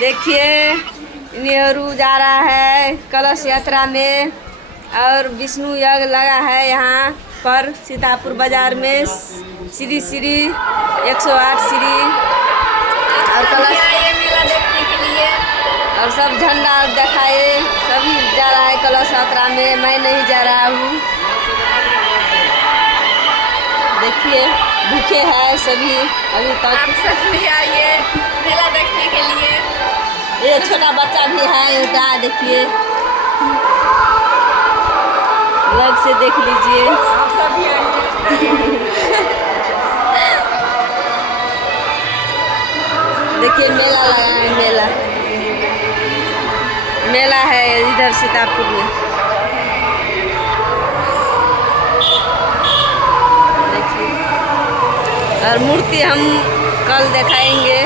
देखिए नेहरू जा रहा है कलश यात्रा में और विष्णु यज्ञ लगा है यहाँ पर सीतापुर बाजार में। श्री श्री 108 श्री और कलश ये मेला देखने के लिए और सब झंडा दिखाए। सभी जा रहा है कलश यात्रा में, मैं नहीं जा रहा हूँ। देखिए भूखे हैं सभी अभी तक। आप सब भी आइए मेला देखने के लिए। ये छोटा बच्चा भी है उठा, देखिए लग से देख लीजिए। आप सब भी आइए। देखिए मेला लगा है, मेला है इधर सीतापुर में। देखिए और मूर्ति हम कल दिखाएंगे।